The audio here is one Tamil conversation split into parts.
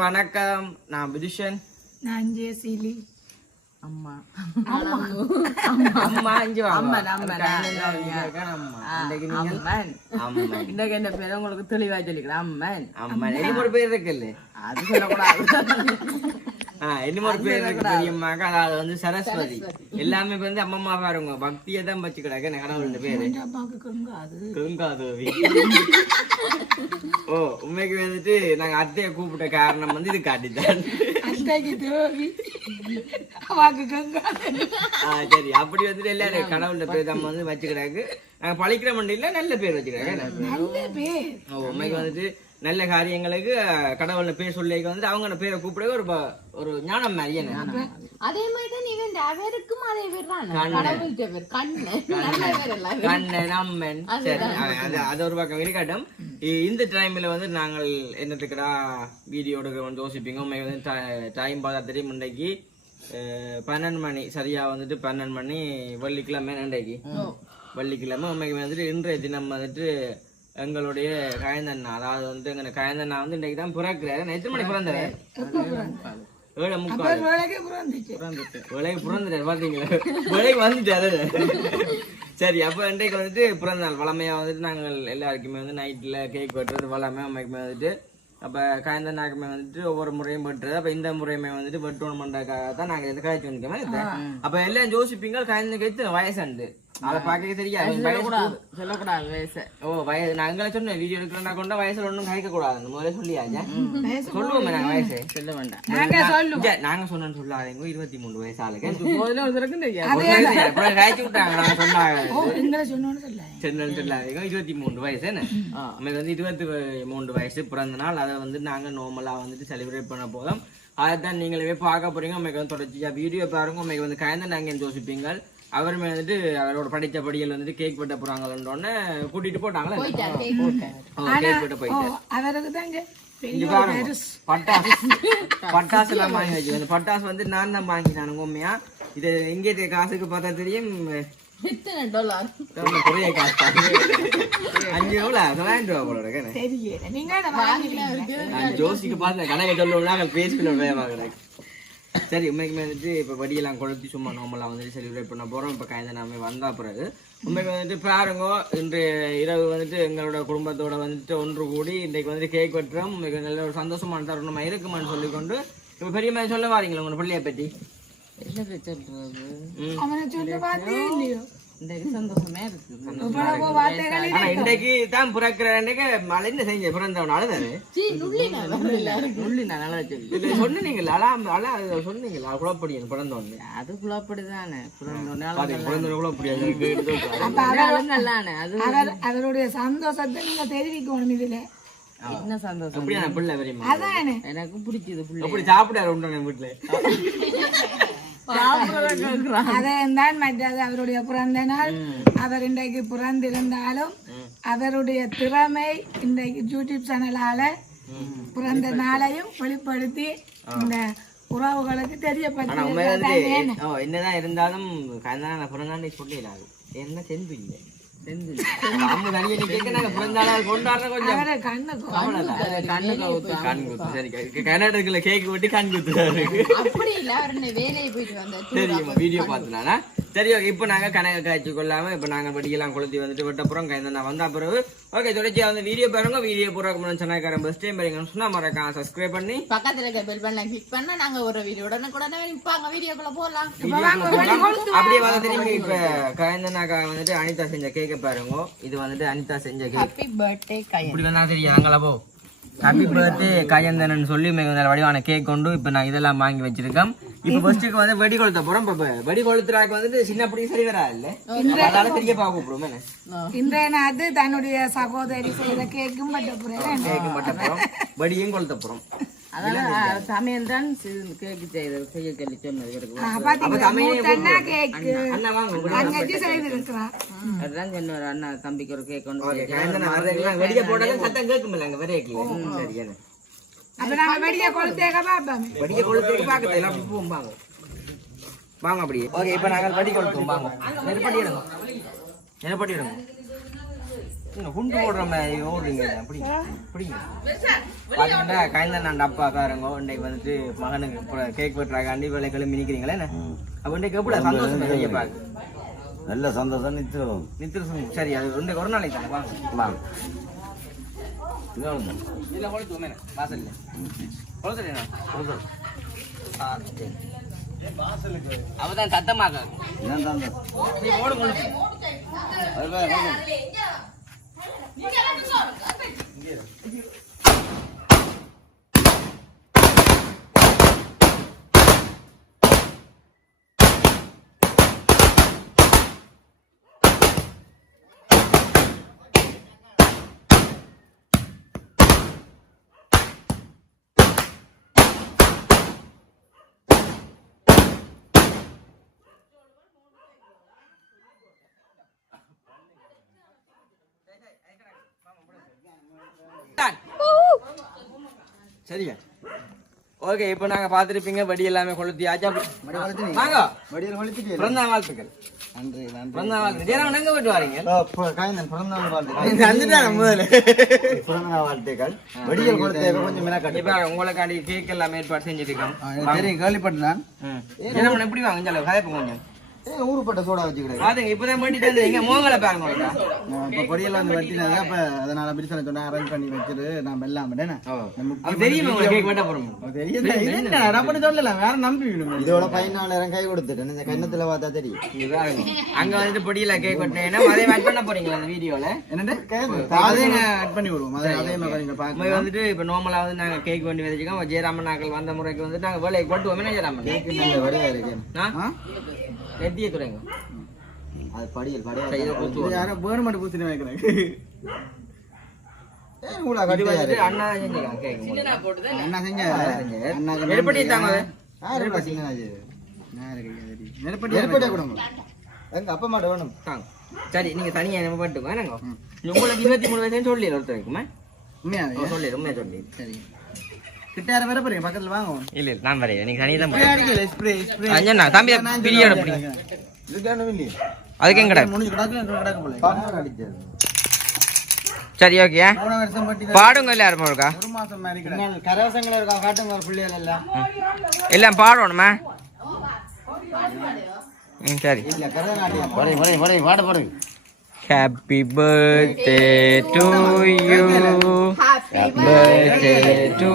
வணக்கம். நான் விதுஷன். நான் ஜெயசீலி அம்மா. அம்மா. வாங்க. அம்மன், அம்மன். அம்மன். இன்னைக்கு என்ன பேர்? உங்களுக்கு தெளிவா சொல்லிக்கிறேன். அம்மன். அம்மன். ஒரு பேர் இருக்குல்ல? அது சொல்லக்கூடாது. இன்னும் ஒரு பேர் இருக்கு பெரியம்மாக்கு அதாவது வந்து சரஸ்வதி. எல்லாமே இப்ப வந்து அம்மம்மா பாருங்க பக்தியை தான் வச்சு கிடக்கு கடவுள் பேரு? ஓ உண்மைக்கு வந்துட்டு நாங்க அத்தையை கூப்பிட்ட காரணம் வந்து இது காட்டித்தான். சரி அப்படி வந்துட்டு எல்லாரும் கடவுள்ல பேர் நம்ம வந்து வச்சுக்கிறாங்க நாங்க பழிக்கிற மண்டியில நல்ல பேர் வச்சுக்கிறாங்க ஓ, உண்மைக்கு வந்துட்டு நல்ல காரியங்களுக்கு அஹ், கடவுள்ல பேர் சொல்லிக்க வந்துட்டு அவங்க பேரை கூப்பிட ஒரு ஒரு ஞானம் மாதிரி அதே மாதிரி தான் இவன் அவருக்கும் அதே பேர் தான். கடவுள் பேர் கண்ணு. நல்ல பேர் எல்லாம். கண்ணன் அம்மன் சரி அஹ், அது அது ஒரு பக்கம் இருக்கட்டும். இந்த டைம்ல வந்து நாங்கள் என்னத்துக்குடா வீடியோ எடுக்க வந்து யோசிப்பீங்க. உண்மை வந்து டைம் பார்த்தா தெரியும் இன்றைக்கு. பன்னெண்டு மணி சரியா வந்துட்டு பன்னெண்டு மணி வெள்ளிக்கிழமை இன்றைக்கு. வெள்ளிக்கிழமை உண்மைக்கு வந்துட்டு இன்றைய தினம் வந்துட்டு எங்களுடைய காயந்தண்ணா அதாவது வந்து எங்க காயந்தண்ணா வந்து இன்றைக்கு தான் பிறக்கிறாரு. எத்தனை மணி பிறந்தாரு. ஏழு முக்கால். வேலைக்கே பிறந்துச்சு. விலை பிறந்துட்டாரு பாத்தீங்களா? வந்துட்டாரு. சரி அப்ப இன்றைக்கு வந்துட்டு பிறந்த நாள் வளமையா வந்துட்டு நாங்கள் எல்லாருக்குமே வந்து நைட்ல கேக் வெட்டுறது வளமையா அம்மைக்குமே வந்துட்டு அப்ப காய்ந்த நாக்குமே வந்துட்டு ஒவ்வொரு முறையும் வெட்டுறது. அப்ப இந்த முறையுமே வந்துட்டு வெட்டணும் பண்றதுக்காக தான் நாங்க இந்த காய்ச்சி வந்துக்கோமே அப்ப எல்லாம் யோசிப்பீங்க காய்ந்த எத்தனை வயசுண்டு? அதை பார்க்க தெரியாது. சொல்லக்கூடாது. வயசு. ஓ வயசு நான் எங்களை சொன்னேன் வீடியோ எடுக்கிறா கொண்ட வயசுல ஒன்றும் கழிக்க கூடாது முதல்ல சொல்லியாச்சா. சொல்லுவோமே நாங்க வயசு. சொல்ல வேண்டாம். நாங்க சொல்லுவோம். இங்க நாங்க சொன்னோன்னு சொல்லாதீங்க. இருபத்தி மூணு வயசு ஆளுக்கு. முதல்ல ஒரு தெரியாது விட்டாங்க. நாங்க சொன்னாங்க. சொல்லாதீங்க. இருபத்தி மூணு வயசு என்ன? வந்து இருபத்தி மூணு வயசு பிறந்த நாள். அதை வந்து நாங்க நார்மலா வந்துட்டு செலிப்ரேட் பண்ண போதும் அதைத்தான் நீங்களே பார்க்க போறீங்க. உங்களுக்கு வந்து தொடர்ச்சியா வீடியோ பாருங்க. உங்களுக்கு வந்து கயந்த நாங்க யோசிப்பீங்க அவருமே வந்துட்டு அவரோட படித்த படிகள் வந்துட்டு கேக் வெட்ட போறாங்களோன்னு கூட்டிட்டு போட்டாங்களே கேக் வெட்ட ஓ போயிட்டு அவருக்கு தாங்க பட்டாசு. பட்டாசு எல்லாம் வாங்கி வச்சு அந்த பட்டாசு வந்து நான் தான் வாங்கினானுங்க உண்மையா? இது எங்கே காசுக்கு பார்த்தா தெரியும். ஜோசிக்கு பார்த்து கணக்கு சொல்லுவோம்னா பேசிக்கல வேவாங்க சரி உண்மைக்கு வந்துட்டு இப்போ வடியெல்லாம் கொளுத்தி சும்மா நார்மலாக வந்துட்டு செலிப்ரேட் பண்ண போகிறோம் இப்போ காய்ந்த நாம வந்தா பிறகு. உண்மைக்கு வந்துட்டு பாருங்க இன்று இரவு வந்துட்டு எங்களோட குடும்பத்தோட வந்துட்டு ஒன்று கூடி இன்றைக்கு வந்துட்டு கேக் வெட்டுறோம். உண்மைக்கு நல்ல ஒரு சந்தோஷமான தருணமா இருக்குமான்னு சொல்லிக்கொண்டு இப்போ பெரிய மாதிரி சொல்ல வாரீங்களா உங்களோட பிள்ளைய பற்றி என்னது சொல்றது இன்றைக்கு தான் பிறக்கிற அன்றைக்கு மழை என்ன செஞ்ச? பிறந்தவன் அழுதாரு சொன்னீங்களா அழா சொன்னீங்களா குழப்படி பிறந்தவன் அது குழப்படி நல்லானே அது அவர் அவருடைய சந்தோஷத்தை நீங்க தெரிவிக்கணும் இதுல. என்ன சந்தோஷம்? எனக்கு பிடிச்சது சாப்பிடாரு உண்டு வீட்டுல? அதான் தான் மற்றது அவருடைய பிறந்த நாள் அவர் இன்றைக்கு பிறந்திருந்தாலும் அவருடைய திறமை இன்றைக்கு யூடியூப் சேனலால பிறந்த நாளையும் வெளிப்படுத்தி இந்த உறவுகளுக்கு ஓ, என்னதான் இருந்தாலும் பிறந்தாண்டே சொல்லிடாது என்ன செஞ்சு இல்லை. கர்நாடகத்துல கேக் வெட்டி கண் குத்துறாரு தெரியுமா வீடியோ பார்த்துனானா சரி ஓகே இப்போ நாங்க கணக்கு காய்ச்சி கொள்ளாம இப்போ நாங்க வெடியெல்லாம் கொளுத்தி வந்துட்டு வெட்ட போறோம் கைந்த வந்தா பிறகு. ஓகே தொடர்ச்சியா வந்து வீடியோ பாருங்க வீடியோ போறதுக்கு முன்னாடி சொன்னாக்காரன் பெஸ்ட் டைம் பாருங்க சொன்னா மறக்காம சப்ஸ்கிரைப் பண்ணி. பக்கத்துல இருக்க பெல் பண்ண கிளிக் பண்ணா நாங்க ஒரு வீடியோ உடனே உடனே நிப்பாங்க வீடியோக்குள்ள போகலாம். அப்படியே வந்து திரும்பி இப்ப கயந்தனாக்கா வந்துட்டு அனிதா செஞ்ச கேக்க பாருங்க. இது வந்துட்டு அனிதா செஞ்ச கேக் ஹாப்பி பர்த்டே கயன். இப்படி வந்தா தெரியும் அங்களா போ. ஹாப்பி பர்த்டே கயந்தனன் சொல்லி மிக வடிவான கேக் கொண்டு இப்ப நான் இதெல்லாம் வாங்கி வச்சிருக்கேன். இப்ப ஃபர்ஸ்ட்டுக்கு வந்து வெடி கொளுத்த போறோம். இப்ப வெடி கொளுத்துறாக்கு வந்துட்டு சின்ன அப்படி சரி வரா இல்ல அதனால பெரிய பாக்க கூப்பிடுவோம். என்ன? இன்றைய நாத்து தன்னுடைய சகோதரி செய்த கேக்கும் பட்ட புறேன் கேக்கு மட்டும் போறோம் வெடியும் கொளுத்த போறோம். அதான் சமயம் தான் கேக்கு செய்தது செய்ய சொல்லி சொன்னது இவருக்கு பாத்தீங்களா? மூத்தண்ணா கேக்கு. அண்ணா சொன்னார் தம்பிக்கு ஒரு கேக் கொண்டு வெடிக்க போட்டாலும் சத்தம் கேட்குமில்ல அங்க வரையக்கல சரி என்ன? அப்ப நாங்க வெடிய கொளுத்தேக்க பாப்பாமே. வடிக்க கொளுத்துக்கு பார்க்கல எல்லாம் போவோம் வாங்க. வாங்க அப்படியே. ஓகே இப்போ நாங்கள் வடி கொளுத்துவோம் வாங்க. நெருப்படி எடுங்க. நெருப்படி எடுங்க. குண்டு போடுற மாதிரி ஓடுறீங்க அப்படி. பிடிங்க பார்த்தீங்கன்னா கைந்த நான் அப்பா பாருங்க இன்னைக்கு வந்துட்டு மகனுக்கு கேக் வெட்டுறாக்காண்டி வேலை கிளம்பி நிற்கிறீங்களே என்ன? அப்போ இன்னைக்கு எப்படி சந்தோஷம் பெரிய பாக்கு நல்ல சந்தோஷம் நிச்சயம் நித்திர சரி அது இன்னைக்கு ஒரு நாளைக்கு தானே வாங்க. வாங்க. இதான் இல்லை கொளுத்து மேலே வாசல்ல கொளுத்துறேண்ணா அவதான் சத்தமாக இதான் தான் நீ ஓடு சரியா ஓகே இப்போ நாங்க பார்த்துருப்பீங்க வடி எல்லாமே கொளுத்தியாச்சு வாங்க. வடிவில் கொளுத்திட்டு பிறந்த வாழ்த்துக்கள். நன்றி நன்றி. பிறந்த வாழ்த்துக்கள். ஜெயராமன் எங்க போயிட்டு வரீங்க? வாழ்த்துக்கள். வந்துட்டாங்க முதல்ல. வாழ்த்துக்கள். கொஞ்சம் மினக்கட்டு இப்ப உங்களுக்காண்டி கேக் எல்லாம் ஏற்பாடு செஞ்சுருக்கோம் தெரியும் கேள்விப்பட்டேன் ஜெயராமன் எப்படி வாங்க? கதைப்பு கொஞ்சம். ஏ ஊருப்பட்ட சோடா வச்சுக்கிறேன் பாத்துங்க இப்பதான் பண்ணிட்டு வந்தீங்க மோகலை பாருங்க. இப்போ பொடியெல்லாம் வந்து வெட்டினது அப்போ அதனால பிரிசனை சொன்னா அரேஞ்ச் பண்ணி வச்சிரு நான் எல்லாம் அது தெரியுமா உங்களுக்கு கேக் வெட்ட போறோம் இதோட பதினாலாயிரம் கை கொடுத்துட்டேன். இந்த கண்ணத்துல பார்த்தா தெரியும். அங்க வந்துட்டு பொடியில கேக் வெட்டினேன்னா அதே ஆட் பண்ண போறீங்களா அந்த வீடியோல? அதையும் ஆட் பண்ணி விடுவோம். அதை அதே மாதிரி வந்துட்டு இப்ப நார்மலா வந்து நாங்க கேக் வண்டி வச்சுக்கோம் ஜெயராமன் நாங்கள் வந்த முறைக்கு வந்து நாங்க வேலைக்கு கொட்டுவோம் என்ன ஜெயராமன். நல்ல வடிவா இருக்கு? நெத்திய துறைங்க அது படியல் படியல் சரி, இதை கொடுத்து யாரோ பேர் மட்டும் பூசினு வைக்கிறேன் ஏன் உங்களை இது கட்டியா வந்துட்டு இருக்கு? அண்ணா கேக் அண்ணா தாங்க. நெருப்பட்டியா கொடுங்க. எங்க அப்பா மாட்ட வேணும். தாங்க. சரி நீங்க தனியா நம்ம பண்ணிட்டுக்கோ என்னங்க உங்களுக்கு இருபத்தி மூணு சொல்லி ஒருத்தருக்குமே உண்மையா சொல்லி உண்மையா சொல்லி சரி கிட்ட யாரும் வர போறீங்க? பக்கத்துல வாங்க. இல்ல இல்ல நான் வரேன். நீங்க தனியா தான் ஸ்ப்ரே அடிக்கல ஸ்ப்ரே ஸ்ப்ரே அஞ்சண்ணா தம்பி பிரியோட பிடிங்க இதுக்கான இல்லையே அதுக்கு எங்கடா? முடிஞ்சு கிடக்கு கிடக்கு போல. அடிச்சது. சரி ஓகே. பாடுங்க இல்ல யாருமா இருக்கா ஒரு மாசம் மாதிரி கிடக்கு கரவசங்கள இருக்கா? காட்டுங்க ஒரு பிள்ளைகள் எல்லாம் எல்லாம் பாடணுமா? ம் சரி. இல்ல கரதநாட்டியம் படை படை படை பாட பாடுங்க happy birthday to you birthday to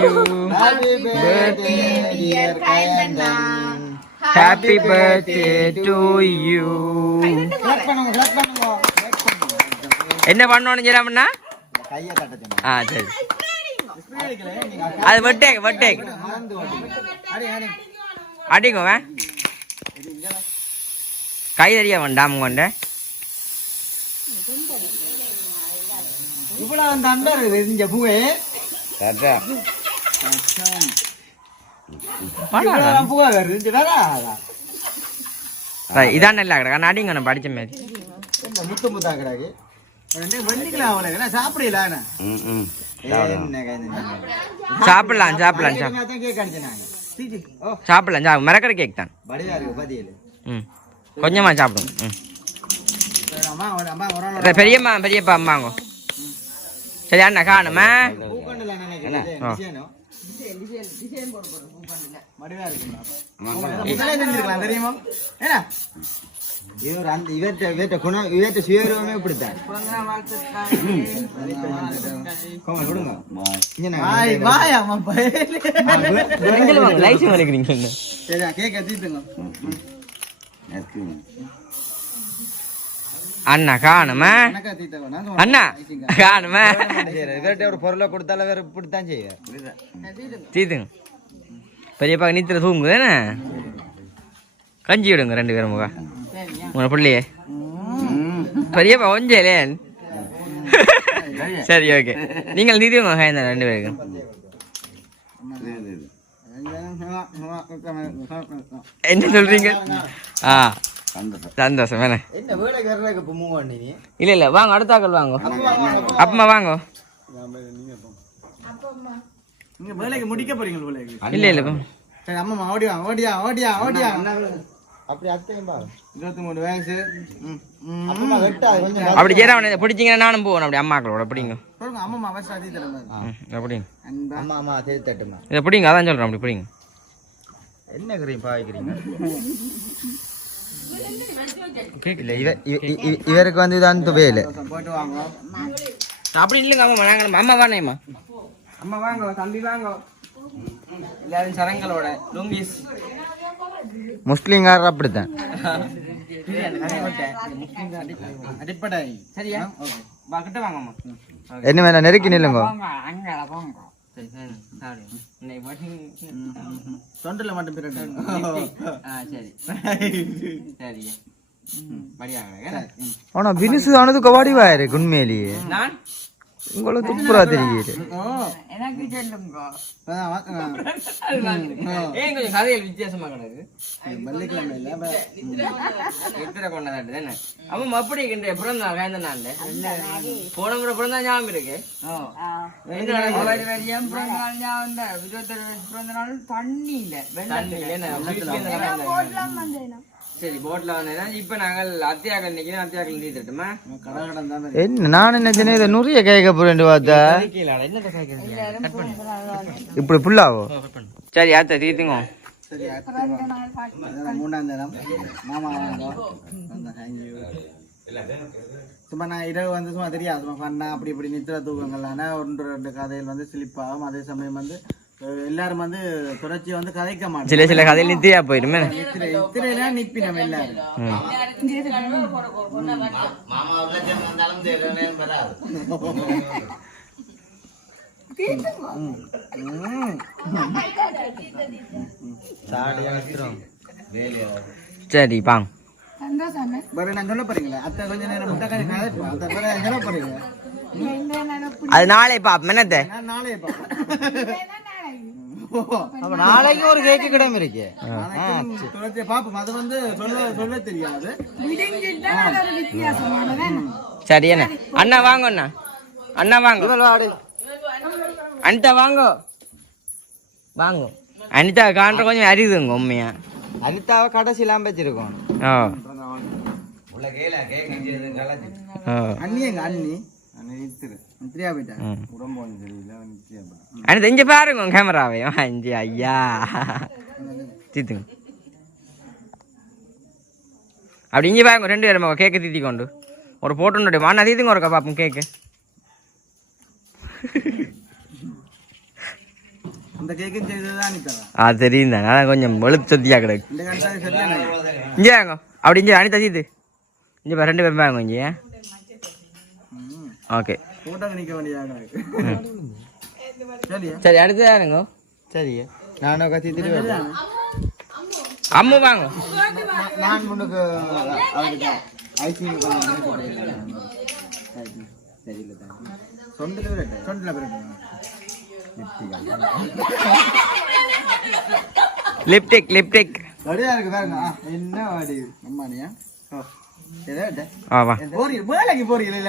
you happy birthday dear Gayantha happy birthday to you clap பண்ணுங்க கிளாப் பண்ணுங்க clap பண்ணுங்க. என்ன பண்ணணும் ஜெராமண்ணா கையை தட்ட சொன்னா ஆ சரி. அது அடி அடி அடிங்க வே. கை தெரிய வேண்டாம் கொண்ட. இவ்வளவு அந்த அண்டா இருக்குது இந்த பூவே வருது இதான் நல்லா கிடக்கு. நான் படிச்ச மாதிரி. முத்து முத்தா கிடாக்கு. வெண்டிக்கலாம் சாப்பிடல சாப்பிடலாம் சாப்பிடலாம் சாப்பிடலாம் சாப்பிடலாம் சாப்பிட. மிரக்கிற கேக் தான். படியா இருக்கு பதியல் ம். கொஞ்சமாக சாப்பிடுங்க ம். பெரியம்மா பெரியப்பா அம்மாங்க முதல்ல செஞ்சிருக்கலாம் தெரியுமா? ஏன்னா இவர் அந்த இவர்கிட்ட இவர்கிட்ட குணம் இவர்கிட்ட சுயரூபமே இப்படித்தான். கோமல் விடுங்க. இங்க நான் லைஸ் வலிக்கிறீங்க சரி கேக்க தீத்துங்க அண்ணா காணுமா? அண்ணா காணுமா? ஒரு பொருளை கொடுத்தாலும் வேற இப்படித்தான் செய்வார் தீதுங்க. பெரியப்பா நீத்திர தூங்குது என்ன? கஞ்சி விடுங்க ரெண்டு பேரும் முகா உன பிள்ளையே. பெரியப்பா ஒஞ்சேலே சரி ஓகே. நீங்கள் நிதியுங்க இந்த ரெண்டு பேருக்கும். என்ன சொல்றீங்க? ஆ. சந்தோஷம். வேணே இல்ல இல்ல வாங்க அடுத்த ஆக்கள் வாங்க. அப்பமா வாங்க. வேலைக்கு முடிக்க போறீங்க வேலைக்கு. இல்ல இல்ல போ. சரி அம்மா ஓடியா ஓடியா ஓடியா ஓடியா அப்படி அத்தையும் இருபத்தி மூணு வயசு. அப்படி சேர பிடிச்சிங்கன்னா நானும் போவேன் அப்படி அம்மாக்களோட பிடிங்க. அம்மா அதி தரமா அப்படிங்க அன்பா. அம்மா அம்மா தேடி தட்டுமா. இதை பிடிங்க அதான் சொல்கிறேன் அப்படி பிடிங்க. என்ன கிரீம் பாய்க்கிறீங்க இல்ல இவ இவருக்கு வந்து இதான் வேலை போயிட்டு வாங்க அப்படி இல்லைங்க அம்மா நாங்கள் அம்மா வானேம்மா அம்மா. வாங்க தம்பி வாங்க. எல்லாரும் சரங்களோட லுங்கிஸ். முஸ்லீம்காரர் அப்படித்தான். அடிப்படை. சரியா? வாங்கம்மா. என்ன வேணா நெருக்கி நில்லுங்க. தொண்டில் மட்டும் பிறகு. சரி. ஆனா பினிசு ஆனது கபாடி வாயிரு உண்மையிலேயே நான்? உங்களுக்கு துப்புரா தெரியுது. எனக்கு கொஞ்சம் கதைகள் வித்தியாசமா கிடக்கு. எத்தனை கொண்டதாட்டு தானே? அவன் அப்படி இருக்கின்ற பிறந்த நாள் காய்ந்த நாள். போன முறை பிறந்த ஞாபகம் இருக்கு? தண்ணி இல்ல தண்ணி இல்ல, சரி போட்ல வந்தேன்னா இப்ப நாங்கள் அத்தியாக்கள் நிக்கிறோம் அத்தியாக்கள் நீட்டுமா கடை கடன் தான் என்ன நான் நினைச்சேனே இதை நுறைய கேட்க போறேன் பார்த்தா இப்படி புல்லாவோ? சரி அத்தை தீர்த்துங்க. மூணாம் தேரம் மாமா சும்மா நான் இரவு வந்து சும்மா தெரியாது. சும்மா பண்ணா அப்படி இப்படி நித்திர தூக்கங்கள்லான ஒன்று ரெண்டு கதைகள் வந்து சிலிப்பாகும் அதே சமயம் வந்து எல்லாரும் வந்து தொடர்ச்சி வந்து கதைக்க மாட்டோம். சில சில கதையில் நித்தியா போயிருமே. நித்திரை நித்திரையில நிப்பி நம்ம எல்லாரும். சரி பாங்க அது நாளை பாப்போம். என்னத்த? நான் நாளையே பார்ப்பேன் அப்ப நாளைக்கு ஒரு கேக்கு கிடம் இருக்கு. பார்ப்போம் அது வந்து சொல்ல சொல்ல தெரியாது. சரி என்ன? அண்ணா வாங்க அண்ணா. அண்ணா வாங்க. அனிதா வாங்க. வாங்க. அனிதா காண்ற கொஞ்சம் அறியுதுங்க உண்மையா? அனிதாவை கடைசிலாம் வச்சிருக்கோம். ஓ ஓ அண்ணி எங்க அண்ணி? நித்ரியா அனிதா இங்க பாருங்க கேமராவையும் அஞ்சு ஐயா தீத்துங்க அப்படி இங்கே பாருங்க ரெண்டு பேரும் கேக்கு தீத்தி கொண்டு ஒரு போட்டு அண்ணா தீத்துங்க ஒரு பாப்போம் கேக்கு ஆ தெரியும் தானே அதான் கொஞ்சம் வெளுத்து சொத்தியா கிடக்கு இங்கே வாங்க அப்படி இங்கே அனிதா தீத்து இங்கே ரெண்டு பேரும் பாருங்க இங்கே ஓகே போட்டோ நிக்க சரியா சரி. அடுத்து யாருங்க சரி. நானும் கத்தி திருவேன் அம்மு வாங்க. நான் முன்னுக்கு ஐசியூ சொண்டில் விரட்டு சொண்டில் விரட்டு லிப்டிக் லிப்டிக் அப்படியா இருக்கு பாருங்க. என்ன வாடி? அம்மானியா? ஆ. வா. போறீங்க வேலைக்கு போறீங்க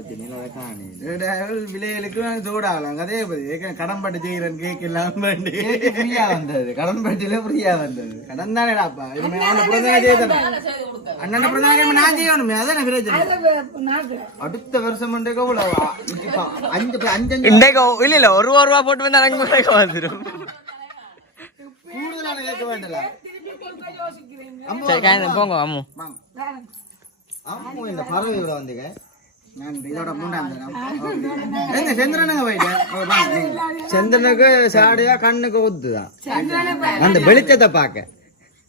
வச்சு காணி. விலைகளுக்கு சூடாகலாம் கதையே பதி கடன் பட்டு செய்கிறேன் கேக் எல்லாம் ஃப்ரீயா வந்தது கடன் பட்டியில ஃப்ரீயா வந்தது கடன் பிறந்தநாள் செய்யணும் அண்ணன் பிறந்தநாள் நான் செய்யணுமே அதான் பிரச்சனை அடுத்த வருஷம் அஞ்சு அஞ்சு அஞ்சு இன்றைக்கு இல்ல இல்ல ஒரு ஒரு ரூபா போட்டு வந்தா எனக்கு வந்துடும் கூடுதலான கேட்க வேண்டல போங்க அம்மு ஆமா இந்த பறவை இவ்வளவு வந்துங்க சந்திரனுக்கு சாடியா கண்ணுக்கு ஒத்துதான் அந்த வெளிச்சத்தை பார்க்க.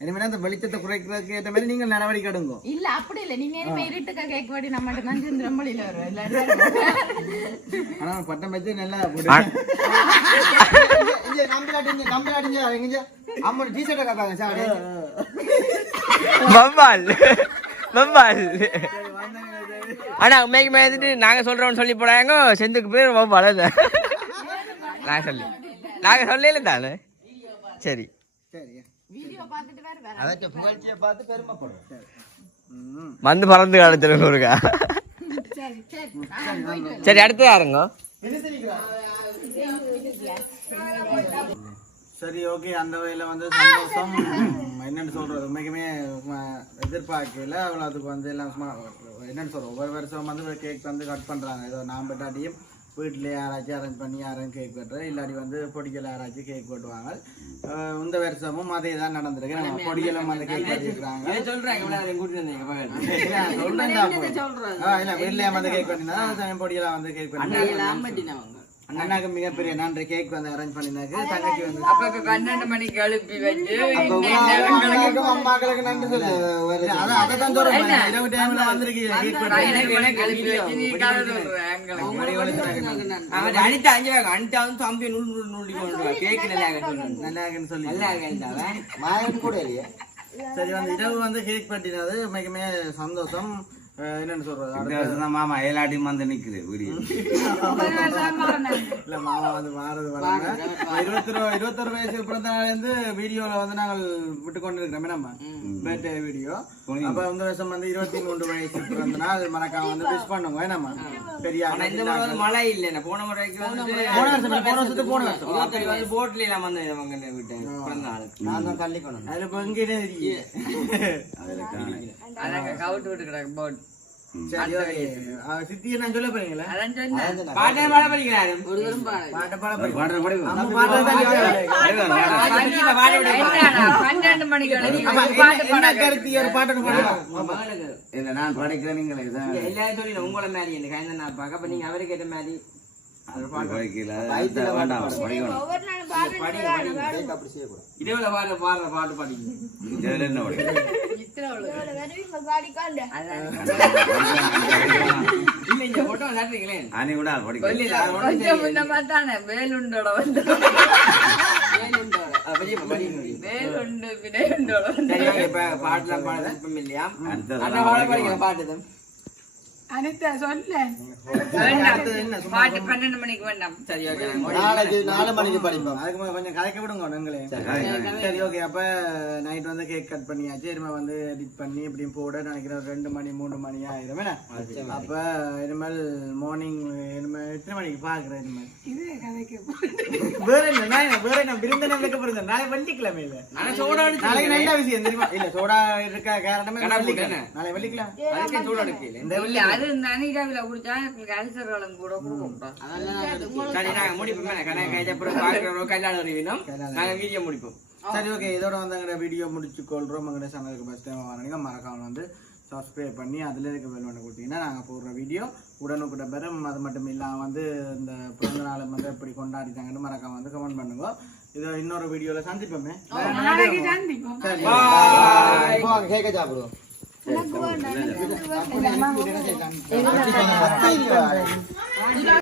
இனிமேல் அந்த வெளிச்சத்தை குறைக்கிறதுக்கு ஏற்ற மாதிரி நீங்கள் நடவடிக்கை எடுங்க. இல்ல அப்படி இல்ல. நீங்க இனிமே இருட்டுக்க கேட்க வேண்டி நம்ம வரும் ஆனா பட்டம் வச்சு நல்லா இங்க கம்பி அடிஞ்சு கம்பி அடிஞ்சு இங்க அம்மா டீஷர்ட்டை காப்பாங்க வவ்வால் ஆனா உண்மைக்கு மேய்ச்சிட்டு நாங்க சொல்றோம்னு சொல்லி போடாங்க செந்துக்கு பேர் வவ்வால் அது. நான் சொல்லி நாங்க சொல்லல தானே சரி வந்து பறந்து காலத்துல ஒருக்கா சரி அடுத்து யாருங்க சரி ஓகே அந்த வகையில வந்து சந்தோஷம். என்னன்னு சொல்றது? உண்மைக்குமே எதிர்பார்க்கல. அவ்வளோ அதுக்கு வந்து எல்லாம் சும்மா என்னன்னு சொல்றோம் ஒவ்வொரு வருஷம் வந்து கேக் வந்து கட் பண்றாங்க. ஏதோ நான் பெட்டாட்டியும் வீட்டில் யாராச்சும் அரேஞ்ச் பண்ணி யாரும் கேக் வெட்டுறது. இல்லாட்டி வந்து பொடிகள் யாராச்சும் கேக் வெட்டுவாங்க. இந்த வருஷமும் அதே தான் நடந்திருக்கு. நம்ம பொடிகளும் அந்த கேக். இல்ல. ஆ, இல்ல, வீட்லயே வந்து கேக் சமயம் பொடியெல்லாம் வந்து கேக் வெட்டினா அண்ணாக்கு மிகப்பெரிய நன்றி கேக் வந்து அரேஞ்ச் பண்ணினாக்கு தங்கச்சி வந்து அப்ப பன்னெண்டு மணிக்கு எழுப்பி வச்சு அம்மாக்களுக்கு நன்றி சொல்லு சொல்றேன். இரவு டைம்ல வந்திருக்கீங்க கேக் அனிதா அஞ்சு அனிதா வந்து தம்பி நூல் நூல் நூல் கொண்டு வா கேக்கு நல்லா நல்லா இருக்குன்னு சொல்லி. நல்லா மாயன் கூட இல்லையா. சரி வந்து இரவு வந்து கேக் வெட்டினது மிகமே சந்தோஷம். என்னன்னு சொல்றது? அடுத்து மாமா எல்லாத்தையும் வந்து நிக்குது வீடியோ. இல்ல மாமா வந்து மாறது வராங்க இருபத்தி ரூபா இருபத்தொரு வயசு பிறந்த நாள்ல இருந்து வீடியோல வந்து நாங்கள் விட்டு கொண்டு இருக்கிறோமே நம்ம வீடியோ அப்ப இந்த வருஷம் வந்து இருபத்தி மூன்று வயசு பிறந்த நாள் மறக்காம வந்து விஷ் பண்ணுங்க. நம்ம ஆனா இந்த முறை வந்து மழை இல்லைண்ணா போன முறைக்கு வந்து போன வருஷம் இல்ல, போன வருஷத்துக்கு போன வருஷம். வந்து போட்ல எல்லாம் வந்து அவங்க விட்டு பிறந்த நாள் நான் தான் தள்ளிக்கணும் அதுல இப்ப இங்கே இருக்கு. அதாங்க கவுட்டு விட்டு கிடக்கு போட் சரி okay. அஹ் சித்தியை நான் சொல்ல போறீங்களா? பாட்டே பாட பாடு பாட பன்னெண்டு மணிக்கு இல்ல நான் படிக்கிறேன் நீங்களே. இதான் இங்க எல்லாரும் சொல்லி உங்களை மாதிரி எனக்கு நான் பார்க்க. அப்ப நீங்க அவருக்கு ஏற்ற மாதிரி இரவுல பாடுற பாடுற பாட்டு படிக்கணும் இதுல என்ன வேலுண்டோட வந்து. வேலுண்டு பாட்டுலாம் இல்லையா? பாட்டு தான் அனிதா சொல்ல. வேண்டாம் பாட்டு பன்னெண்டு மணிக்கு வேண்டாம். சரி ஓகே. நாளைக்கு நாலு மணிக்கு படிப்போம். அதுக்கு கொஞ்சம் கதைக்க விடுங்க சரி ஓகே. அப்ப நைட் வந்து கேக் கட் பண்ணியாச்சு. இனிமேல் வந்து எடிட் பண்ணி இப்படியும் போட நினைக்கிறேன். ரெண்டு மணி மூணு மணி ஆயிரும். என்ன? அப்ப இனிமேல் மார்னிங் இனிமேல் எத்தனை மணிக்கு பாக்குறேன் இனிமேல் வேற என்ன? நான் என்ன, வேற என்ன? விருந்தினர் வைக்க போறேன் நாளை வெள்ளிக்கிழமை இல்ல. ஆனா சோடா நாளைக்கு நல்ல விஷயம் தெரியுமா? இல்ல சோடா இருக்க? காரணமே வெள்ளிக்கிழமை. போட்டு நாளை வெள்ளிக்கிழமை. அதுக்கே சோடா எடுக்கல இந்த இல்ல அது நனிகாவில குடிச்சா எனக்கு அல்சர் வளம் கூட கொடுக்கும் சரி முடிப்போம் அப்புறம் கல்யாணம் அறிவினோம் நாங்க வீடியோ முடிப்போம். சரி ஓகே இதோட வந்து எங்களோட வீடியோ முடிச்சு கொள்றோம் எங்களோட சேனலுக்கு ஃபஸ்ட் டைம் மறக்காம வந்து சப்ஸ்கிரைப் பண்ணி அதில் இருக்க பெல் பண்ணி கொடுத்தீங்கன்னா நாங்கள் போடுற வீடியோ உடனுக்குடன் பெறும். அது மட்டும் இல்லாமல் வந்து இந்த பிறந்த நாளை வந்து எப்படி கொண்டாடிட்டாங்கன்னு மறக்காம வந்து கமெண்ட் பண்ணுங்க. இது இன்னொரு வீடியோவில் சந்திப்போமே. சரி. வாங்க கேக்க சாப்பிடுவோம். ブラックバンダに入ってくる。